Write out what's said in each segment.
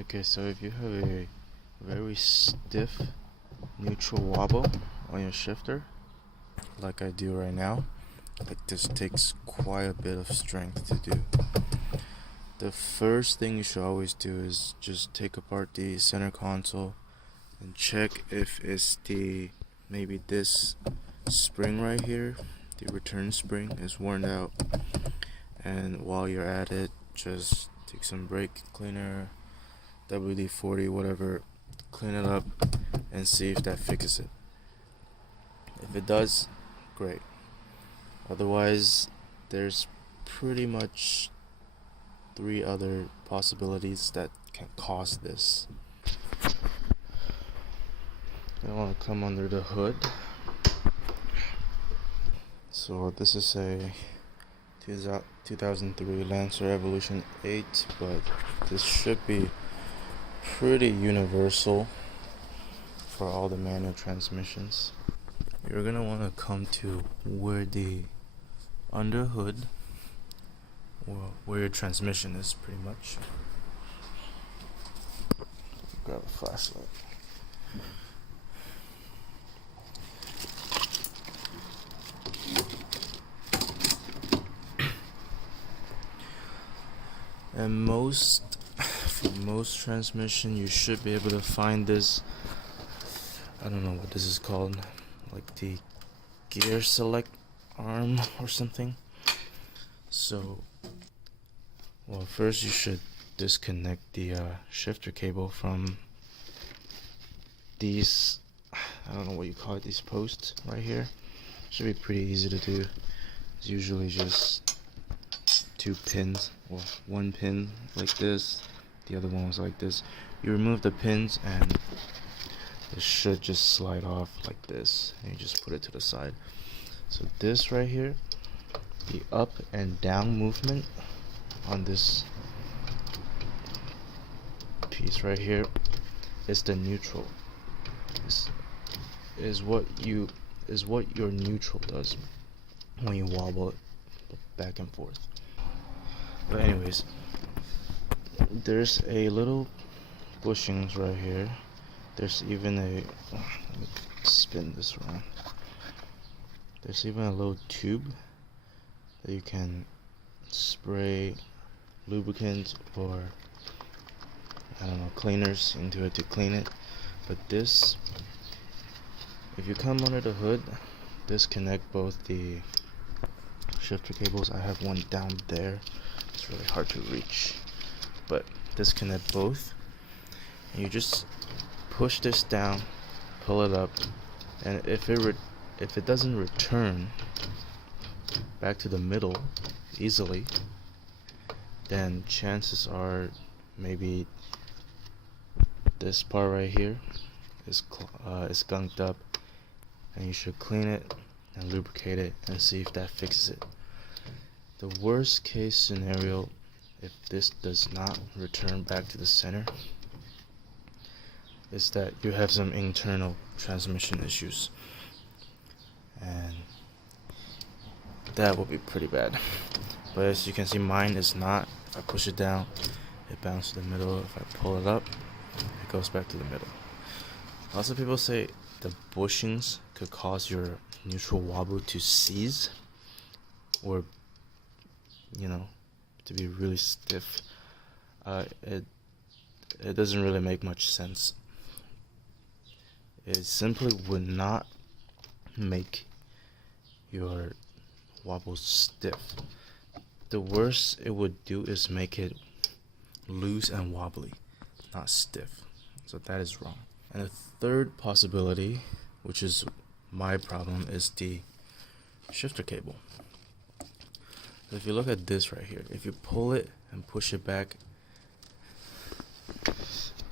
Okay, so if you have a very stiff neutral wobble on your shifter, like I do right now, like this takes quite a bit of strength to do. The first thing you should always do is just take apart the center console and check if it's maybe this spring right here, the return spring, is worn out. And while you're at it, just take some brake cleaner, WD-40, whatever, clean it up and see if that fixes it. If it does, great. Otherwise, there's pretty much 3 other possibilities that can cause this. I want to come under the hood. So this is a 2003 Lancer Evolution 8, but this should be pretty universal for all the manual transmissions. You're gonna want to come to where the under hood, or where your transmission is, pretty much. Grab a flashlight. And for most transmission, you should be able to find this. I don't know what this is called, like the gear select arm or something. So, well, first you should disconnect the shifter cable from these, I don't know what you call it, these posts right here. Should be pretty easy to do. It's usually just 2 pins, or 1 pin like this, the other one was like this. You remove the pins and it should just slide off like this, and you just put it to the side. So this right here, the up and down movement on this piece right here is the neutral. Is what your neutral does when you wobble it back and forth. But anyways, there's a little bushings right here. There's even let me spin this around. There's even a little tube that you can spray lubricant or, I don't know, cleaners into it to clean it. But this, if you come under the hood, disconnect both the shifter cables. I have one down there. It's really hard to reach, but disconnect both, and you just push this down, pull it up, and if it doesn't return back to the middle easily, then chances are maybe this part right here is gunked up, and you should clean it and lubricate it and see if that fixes it. The worst case scenario, if this does not return back to the center, is that you have some internal transmission issues, and that will be pretty bad. But as you can see, mine is not. If I push it down, it bounces to the middle. If I pull it up, it goes back to the middle. Lots of people say the bushings could cause your neutral wobble to seize, or to be really stiff. It doesn't really make much sense. It simply would not make your wobble stiff. The worst it would do is make it loose and wobbly, not stiff. So that is wrong. And the third possibility, which is my problem, is the shifter cable. So if you look at this right here, if you pull it and push it back,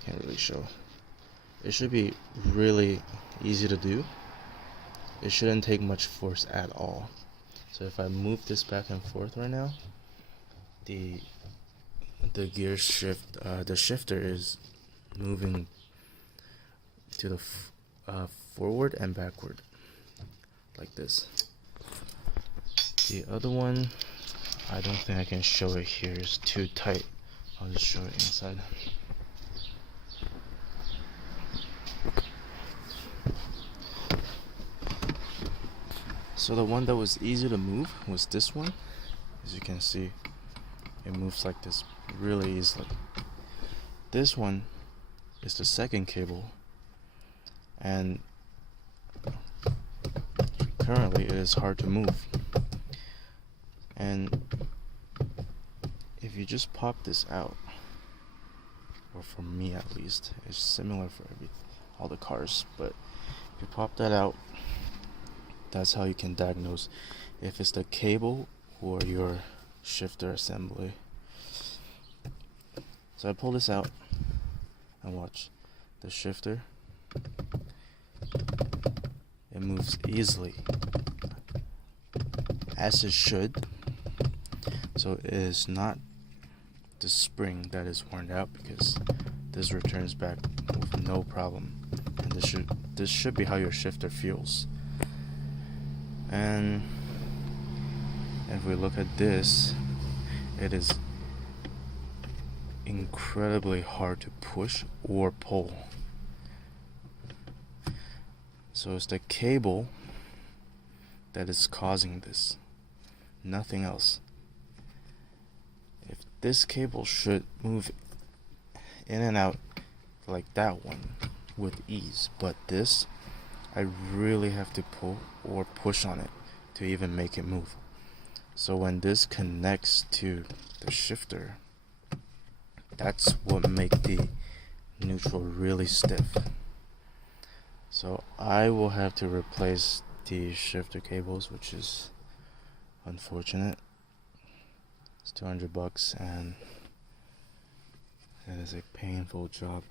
can't really show. It should be really easy to do. It shouldn't take much force at all. So if I move this back and forth right now, the gear shift, the shifter is moving to the forward and backward like this. The other one, I don't think I can show it here. It's too tight. I'll just show it inside. So the one that was easy to move was this one. As you can see, it moves like this really easily. This one is the second cable, and currently it is hard to move. And if you just pop this out, or for me at least, it's similar for all the cars, but if you pop that out, that's how you can diagnose if it's the cable or your shifter assembly. So I pull this out and watch the shifter. It moves easily, as it should. So it is not the spring that is worn out, because this returns back with no problem. And this should be how your shifter feels. And if we look at this, it is incredibly hard to push or pull. So it's the cable that is causing this, nothing else. If this cable should move in and out like that one with ease, but this, I really have to pull or push on it to even make it move. So when this connects to the shifter, that's what makes the neutral really stiff. So I will have to replace the shifter cables, which is unfortunate. It's $200 and it is a painful job.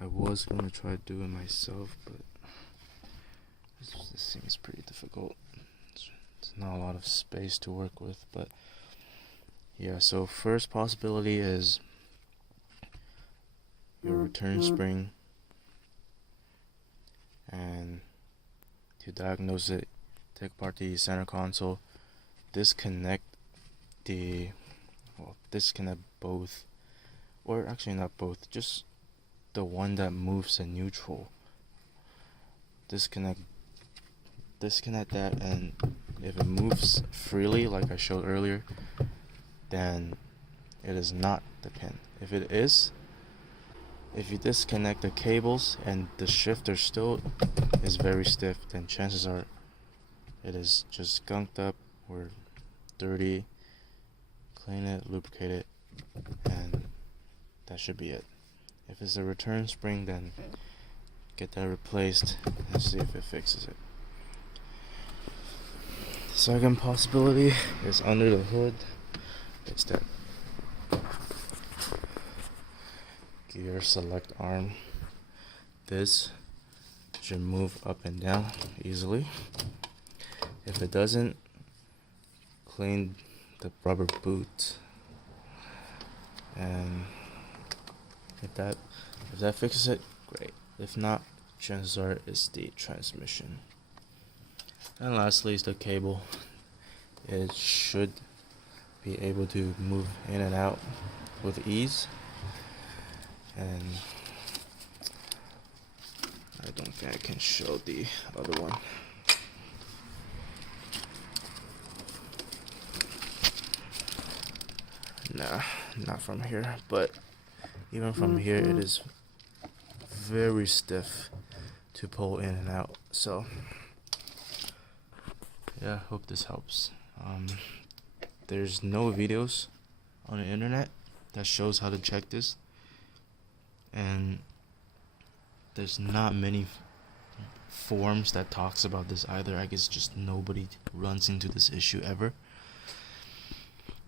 I was going to try to do it myself, but this seems pretty difficult. There's not a lot of space to work with, but yeah, so first possibility is your return spring, and to diagnose it, take apart the center console, disconnect both, or actually not both, just the one that moves the neutral. Disconnect that, and if it moves freely like I showed earlier, then it is not the pin. If it is, if you disconnect the cables and the shifter still is very stiff, then chances are it is just gunked up or dirty. Clean it, lubricate it, and that should be it. If it's a return spring, then get that replaced and see if it fixes it. The second possibility is under the hood. It's that gear select arm. This should move up and down easily. If it doesn't, clean the rubber boot, and if that fixes it, great. If not, chances are it's the transmission. And lastly is the cable. It should be able to move in and out with ease, and I don't think I can show the other one. Nah, not from here, but even from here it is very stiff to pull in and out. So yeah, hope this helps. There's no videos on the internet that shows how to check this, and there's not many forums that talks about this either. I guess just nobody runs into this issue ever.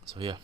So yeah.